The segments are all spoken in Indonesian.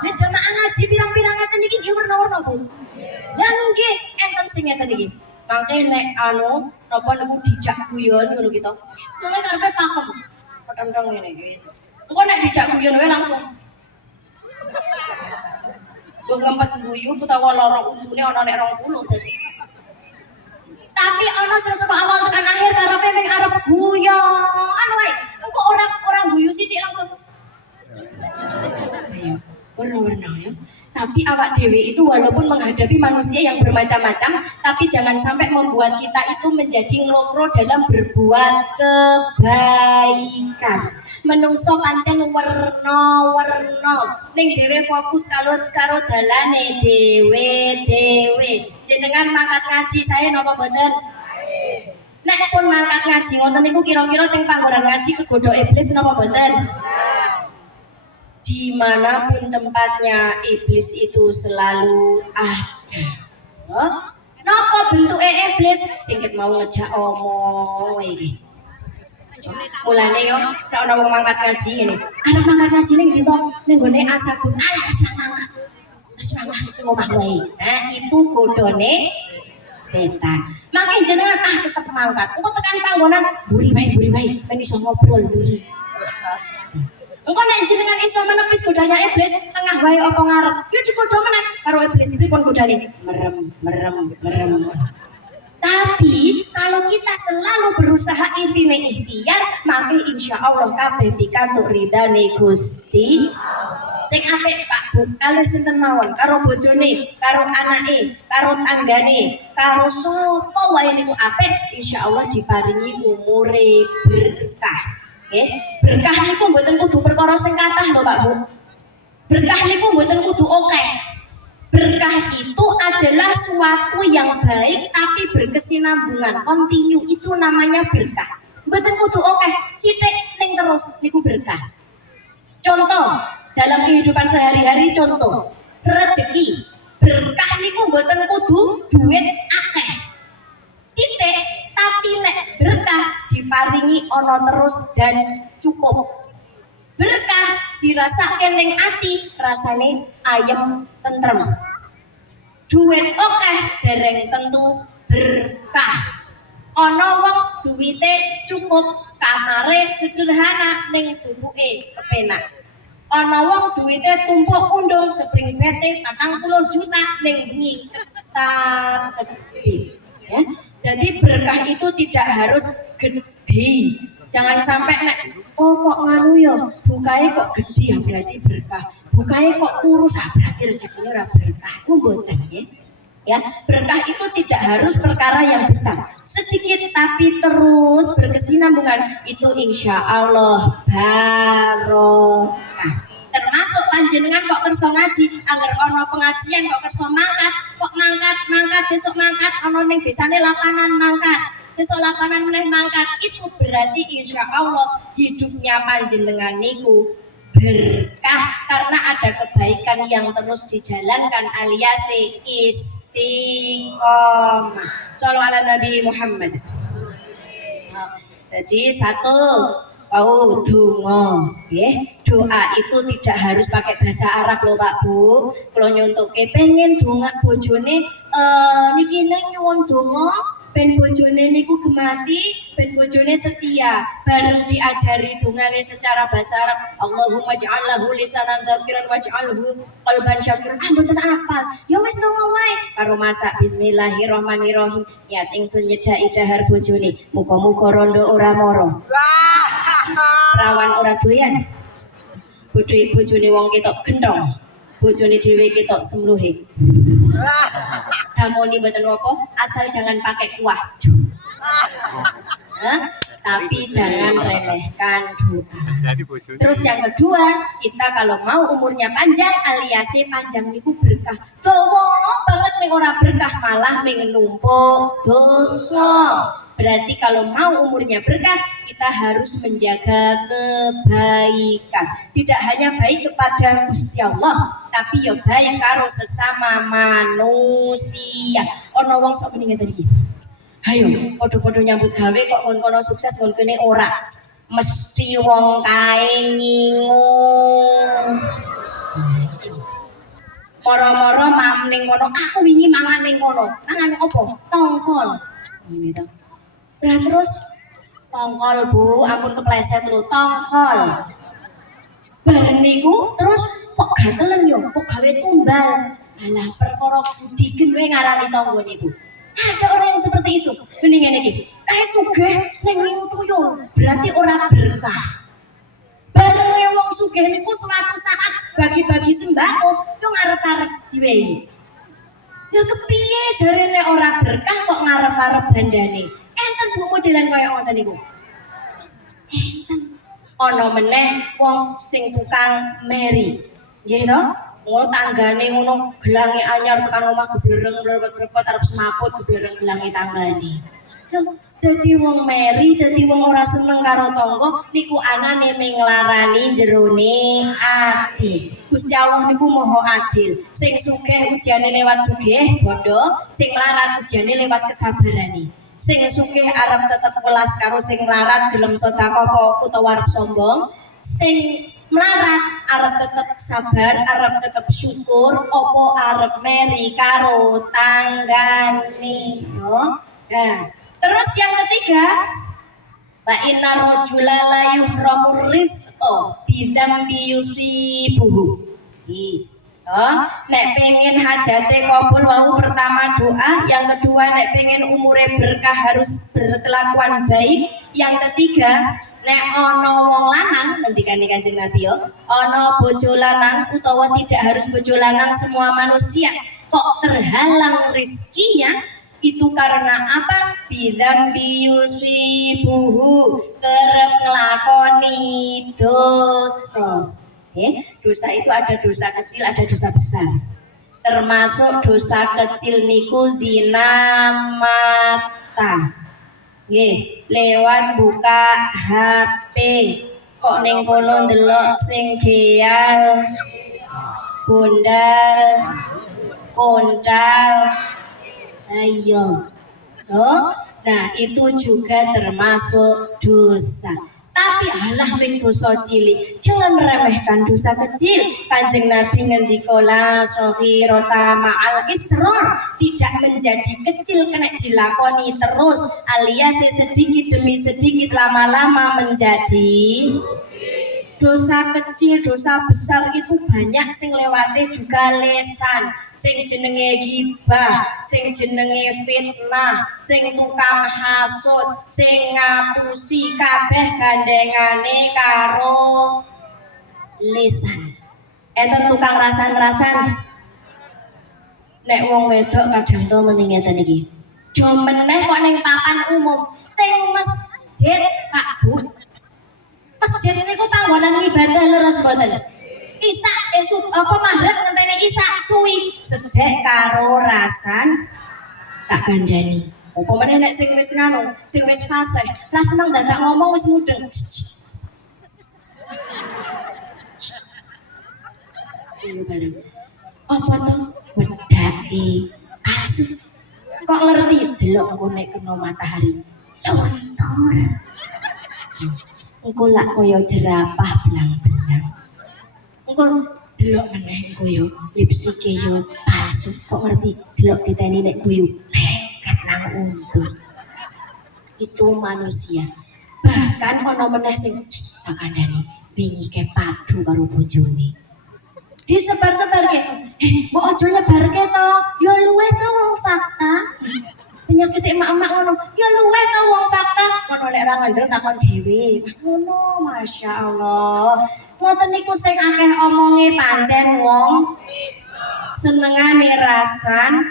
Nek jamaah ngaji pirang-pirang ngeten iki nggih werna-werna, Bu. Lah nggih enten sing ngeten iki. Mangke nek napa niku dijak guyon ngono gitu. Mulai karepe pakem. Peteng-peteng ngene iki. Engko nek dijak guyon wae langsung gue ngempet guyu utawa lara untune ana nek 20 dadi. Tapi ana sing saka awal tekan akhir karepe ning arep guyon wae. Engko orang guyu sithik langsung. Ayo, warna-warna ya. Tapi awak dewe itu walaupun menghadapi manusia yang bermacam-macam, tapi jangan sampai membuat kita itu menjadi nglokro dalam berbuat kebaikan. Menungso pancen werna-werna. Ning dhewe fokus karo dalane dhewe. Jenengan mangkat ngaji saya napa mboten? Nek pun mangkat ngaji ngoten niku kira-kira teng panggonan ngaji kegodhok iblis napa mboten? Dimanapun tempatnya iblis itu selalu ada. Napa bentuk iblis singket mau ngejak omong iki. Mulane yo nek ana wong mangkat ngaji ngene. Arep mangkat ngaji ning ndi to? Ning gone asabun. Alah wis mangkat. Wis mangkat iki omah wae. Nah, itu godhone setan. Makin jenengan tetep mangkat. Engko tekan panggonan buri wae ben iso ngobrol buri. Engko nek jenengan iso menepis godanya iblis tengah wae apa ngarep, yo digodha meneh karo iblis pripun godane? Merem. Tapi kalau kita selalu berusaha intine ikhtiar, maka insya Allah kabeh pikantuk ridane Gusti. Sing apik Pak Bu, kalih sinten mawon, karo bojone, karo anake, karo tanggane, karo sapa wae niku apik, insya Allah diparingi umure berkah. Nggih, berkah niku mboten kudu perkara sing kathah lho Pak Bu. Berkah niku mboten kudu akeh. Berkah itu adalah suatu yang baik tapi berkesinambungan, kontinu, itu namanya berkah. Mboten kudu akeh, sithik ning terus niku berkah. Contoh dalam kehidupan sehari-hari, contoh rezeki. Berkah niku mboten kudu duit akeh. Sithik tapi nek berkah diparingi ono terus dan cukup. Berkah dirasakan ning ati, rasane ayem tentrem. Duit akeh dereng tentu berkah. Ana wong duwite cukup, kamare sederhana ning bubuke kepenak. Ana wong duwite tumpuk undung spring bete 40 juta ning bengi ketak gede. Ya. Jadi berkah itu tidak harus gede. Jangan sampai nek kok nganu ya, bukae kok gede ya berarti berkah. Bukae kok kurus berarti rezekine ora berkah. Ku mboten nggih. Ya, berkah itu tidak harus perkara yang besar. Sedikit tapi terus berkesinambungan itu insya Allah barokah. Termasuk panjenengan kok kersa ngaji, agar ono pengajian kok kersa mangkat, besok mangkat, ono ning desane lapanan mangkat. Besok lapanan meneh mangkat, itu berarti insya Allah hidupnya panjenengan niku berkah karena ada kebaikan yang terus dijalankan alias istiqomah. Shallallahu ala Nabi Muhammad. Jadi satu donga, doa itu tidak harus pakai bahasa Arab loh Pak Bu. Kalau nyontoke pengen donga bojone niki neng nyuwun donga ben bojone niku gemati, ben bojone setia. Bareng diajari dongane secara bahasa Arab, Allahumma ja'allahu lisanan dzakiran waj'alhu qalban syakiran. Mboten apal. Ya wis donga wae karo masak bismillahirrahmanirrahim. Ya ingsun nyedhaki dahar bojone, muga-muga rondo ora moro. Rawan ora doyan. Bojone wong ketok gendong, bojone dhewe ketok semluhe. Damoni mboten apa, asal jangan pakai kuah. Tapi jangan remehkan doa. Terus yang kedua, kita kalau mau umurnya panjang alias panjang niku berkah. Dawa banget ning ora berkah malah ming numpuk dosa. Berarti kalau mau umurnya berkah, kita harus menjaga kebaikan. Tidak hanya baik kepada Gusti Allah, tapi ya baik karo sesama manusia. Ono wong sok mendingan tadi. Hayo, podo-podo nyambut gawe kok kono sukses kon kene ora. Mesti wong kae ngingung. Moro-moro mam ning kono, aku wingi mangan ning kono. Mangan opo? Tongkol. Ngene to. Lah terus tongkol Bu, ampun kepleset lho, tongkol. Bareng niku terus kok gatelen yo, kok gawe tumbal. Alah perkara budigen wae ngarani tanggane Bu. Ada orang yang seperti itu. Mendingan iki, kae sugih ning niku yo berarti ora berkah. Bareng wong sugih niku suatu saat bagi-bagi sembako yo ngarep-arep diwehi. Ya kepiye jarene ora berkah kok ngarep-arep bandane. Enten Bu modelan kaya ngoten niku. Enten. Ana meneh wong sing tukang meri. Nggih to? Ngono tanggane ngono gelange anyar tekan omah geblereng mlebet-mlebet arep semaput geblereng gelange tanggane. Yo dadi wong meri, dadi wong ora seneng karo tangga niku anane menglarani jerone ati. Gusti Allah niku maha adil. Sing sugih ujiane lewat sugih bondo, sing melarat ujiane lewat kesabarane. Sing sugih arep tetep welas karo sing melarat gelem sedekah utawa arep sombong, sing melarat arep tetep sabar, arep tetep syukur, opo arep meri karo tanggane. Nah, terus yang ketiga, wa inna rajula la yuhramur rizqa bidzambi yusibuhu. Nek pengen hajate kabul wau pertama doa, yang kedua nek pengen umure berkah harus berkelakuan baik, yang ketiga nek ana wong lanang ngendikane Kanjeng Nabi yo, ana bojo lanang utawa tidak harus bojo lanang, semua manusia kok terhalang rizkinya itu karena apa? Bidzambi yusibuhu, kerep nglakoni dosa. Dosa itu ada dosa kecil, ada dosa besar. Termasuk dosa kecil niku zina mata. Lewat buka HP kok ning kono ndelok sing geal, gondal, kontal. Ayo. Nah, itu juga termasuk dosa. Tapi alah ming dosa cilik, jangan meremehkan dosa kecil. Kanjeng Nabi ngendika la saghirata ma'al israr, tidak menjadi kecil kena dilakoni terus, alias sedikit demi sedikit lama-lama menjadi dosa kecil. Dosa besar itu banyak sing lewate juga lesan, sing jenenge ghibah, sing jenenge fitnah, sing tukang hasud, sing ngapusi, kabeh gandengane karo lesan. Enten tukang rasan-rasan. Nek wong wedok kadang to mending ngeten iki. Jo meneh kok ning papan umum, teng masjid, Pak Bu. Masjid niku panggonan ibadah leres mboten? Isa esuk apa maghrib ngenteni isa suwi sedek karo rasan tak gandani. Apa meneh nek sing wis nganu, sing wis fasih, ra seneng dadak ngomong wis mudeng. Iya bareng. Apa to? Wedaki palsu. Kok ngerti delok engko nek kena matahari. Lontor. Engko lak kaya jerapah belang-belang. Engko delok meneh koyo lipstike yo palsu. Kok ngerti delok diteni nek guyu lengket nang untu. Itu manusia. Bahkan ana meneh sing tak kandhani wingi ke padu karo bojone. Disebar-sebarke. Mbok aja nyebarke to. Ya luwe to wong fakta. Penyakit emak-emak ngono. Ya luwe to wong fakta. Ngono nek ra ngandel takon dhewe. Ngono, masyaallah. Ngoten niku sing akeh omonge pancen wong senengane rasan.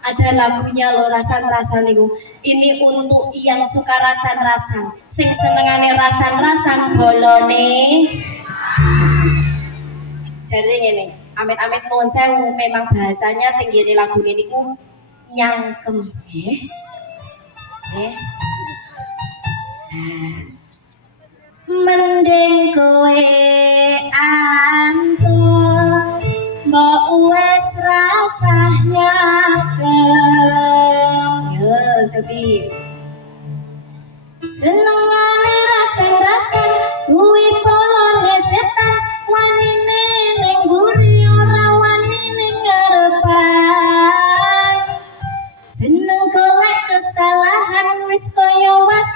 Ada lagunya lo rasan-rasan niku. Ini untuk yang suka rasan-rasan. Sing senengane rasan-rasan bolone. Jare ngene, amit-amit nuwun sewu, memang bahasanya tinggine lagune niku nyangkem, nggih. Nggih. Mending kowe anteng mbok wis rasah nyakem. Yo sepi. Senengane rasan-rasan kuwi polone setan wanine ning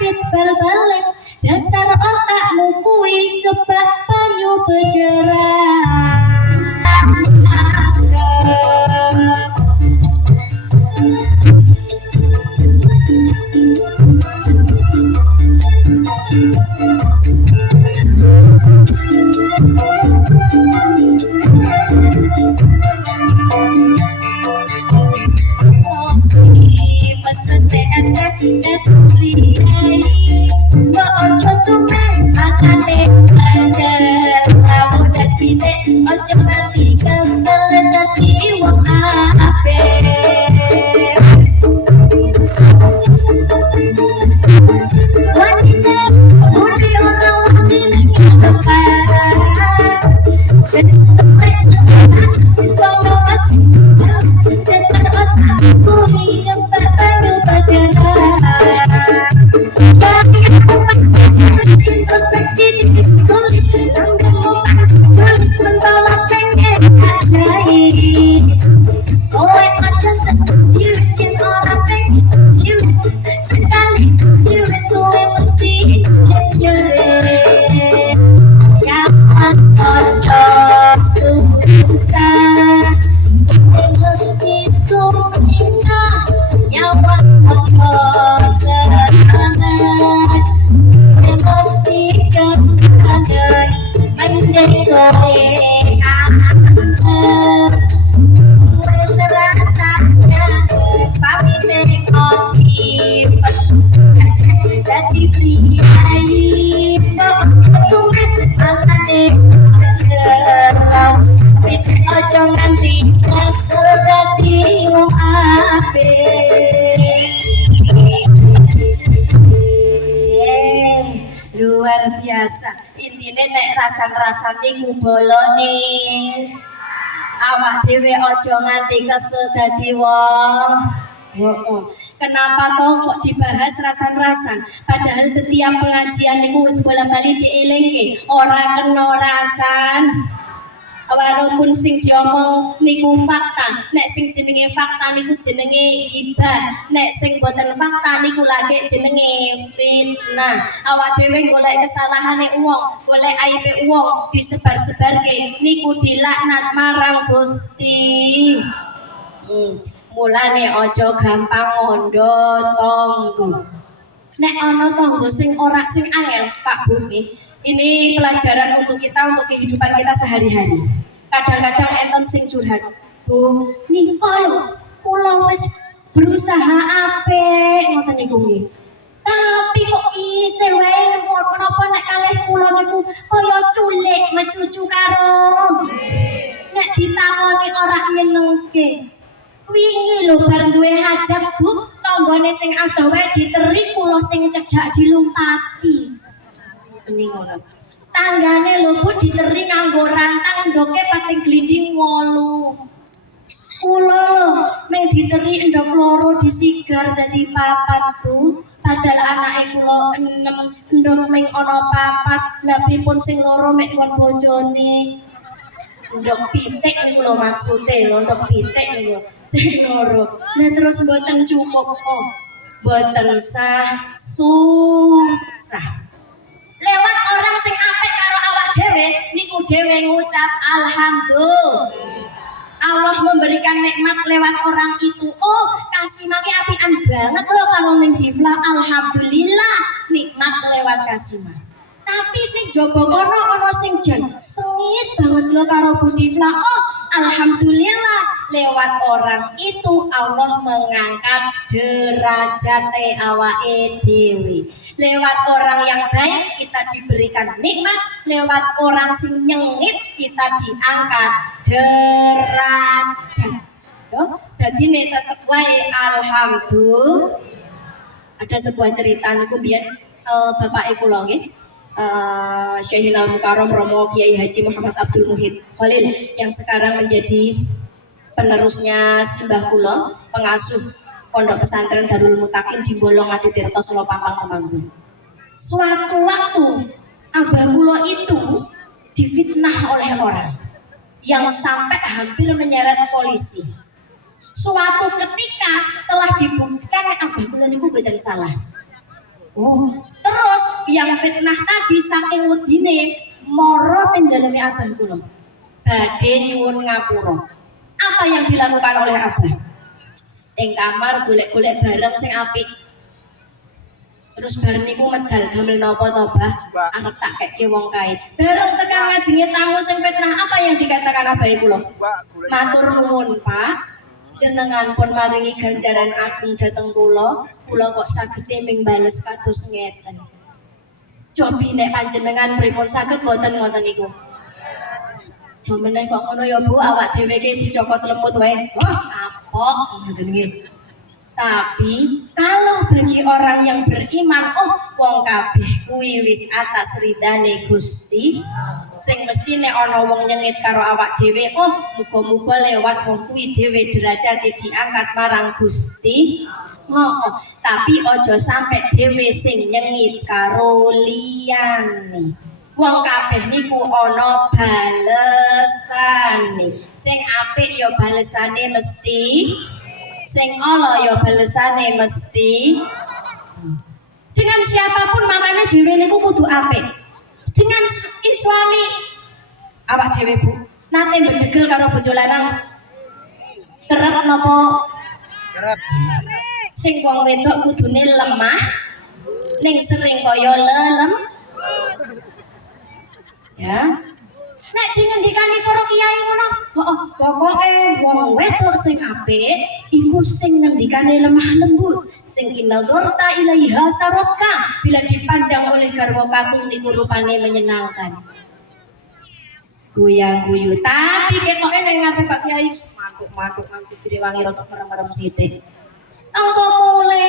wasit bal-balik dasar otakmu kuwi kebak banyu bejerang. Ojo nganti kesel dadi wong apik. Wanita mudi ora wani ning tempat. Setempat solo asik. Dasar otakku iki kebak banyu bejerang. Introspeksi sulit langkahmu sulit mentolak pengen ajaib. Kowe aja sendiri yen ora pengen jiwit sekali jiwit kowe mesti nyerit. Jangan ojo susah mesti sumina nyawa ojo serangan mesti kemana menjadi kowe gue serasanya pamit dari kopi pas jadi priai tuh makane jelau ojo nganti kesel dadi wong apik. Luar biasa. Intine nek rasan-rasane ngubolone awak dhewe aja nganti kesel dadi wong. Kenapa toh kok dibahas rasan-rasan? Padahal setiap pengajian niku wis bola-bali dielingke, ora kena rasan. Walaupun sing diomong niku fakta, nek sing jenenge fakta niku jenenge hibah, nek sing boten fakta niku lagi jenenge fitnah. Awak dhewe golek kesalahane wong, golek aibe wong disebar-sebarke niku dilaknat marang Gusti. Mulane aja gampang ngondo tangga. Nek ana tangga sing ora sing angel, Pak Bumi. Ini pelajaran untuk kita, untuk kehidupan kita sehari-hari. Kadang-kadang enten sing curhat, Bu, niku lho, kula wis berusaha apik ngoten niku nggih. Tapi kok isih wae kenapa nek kalih kula niku kaya culik mecucu karo. Nek ditakoni ora nyenengke. Wingi lho bar duwe hajat, Bu, tanggane sing adoh wae diteri kula sing cedhak dilumpati. Bening ngono. Tanggane lho Bu diteri nganggo rantang ndoke pating glinding 8. Kula lho mung diteri endhog loro disigar dadi 4 Bu. Padahal anake kula 6 endhog mung ana 4. Lah pripun sing loro mek kon bojone. Endhog pitik niku lho maksude lho, endhog pitik niku sing loro. Lah terus mboten cukup kok. Mboten sah susah. Lewat orang sing apik karo awak dhewe niku dhewe ngucap alhamdulillah. Allah memberikan nikmat lewat orang itu. Oh, Kasimah ki apian banget loh karo ning Difla. Alhamdulillah nikmat lewat Kasimah. Tapi ning jaba kono ana sing jan sengit banget loh karo Bu Difla. Oh, alhamdulillah lewat orang itu Allah mengangkat derajat awake dhewe. Lewat orang yang baik kita diberikan nikmat, lewat orang sing nyengit kita diangkat derajat. Yo, dadi nek tetep wae alhamdulillah. Ada sebuah cerita niku biyen bapake kula nggih. Syekhina Mukarram Romo Kiai Haji Muhammad Abdul Muhid Khalil yang sekarang menjadi penerusnya simbah kula, pengasuh Pondok Pesantren Darul Mutakin di Bolong Aditirto Solo Pampang Temanggung. Suatu waktu abah kula itu difitnah oleh orang yang sampai hampir menyeret polisi. Suatu ketika telah dibuktikan abah kula niku mboten salah. Oh, terus yang fitnah tadi saking wedine moro teng daleme abah kula. Badhe nyuwun ngapura. Apa yang dilakukan oleh abah? Teng kamar golek-golek barang sing apik. Terus bar niku medal damel napa to, Bah? Anak tak keke wong kae. Bareng tekan ngajenge tamu sing fitnah, apa yang dikatakan abah kula? Matur nuwun, Pak. Jenengan pun maringi ganjaran ageng dhateng kula kok saged ming bales kados ngeten. Cobi nek panjenengan pripun saged boten ngoten niku. Jomeneh kok ngono ya Bu, awak dhewe iki dicokot lembut wae. Wah, kapok ngoten nggih. Tapi kalau bagi orang yang beriman, oh wong kabeh kuwi wis atas ridane Gusti. Sing mesti nek ana wong nyengit karo awak dhewe, oh muga-muga lewat wong kuwi dhewe derajate diangkat marang Gusti. Oh, tapi ojo sampai dhewe sing nyengit karo liyane. Wong kabeh niku ana balesane. Sing apik ya balesane mesti, sing ala ya balesane mesti. Dengan siapapun makanya dhewe niku kudu apik. Dengan suami awak dhewe Bu, nate bedegel karo bojo lanang. Kerep napa? Kerep. Sing wong wedok kudune lemah ning sering kaya lelem. Ya. Nek dingendikani para kiai ngono, heeh, pokoke wong wedok sing apik iku sing ngendikane lemah lembut, sing inadzarta ilaiha sarotka, bila dipandang oleh garwa kakung niku rupane menyenangkan. Guya-guyu, tapi ketoke ning ngarepe Pak Kiai mantuk-mantuk nganti direwangi rada merem-merem sithik. Engko mulai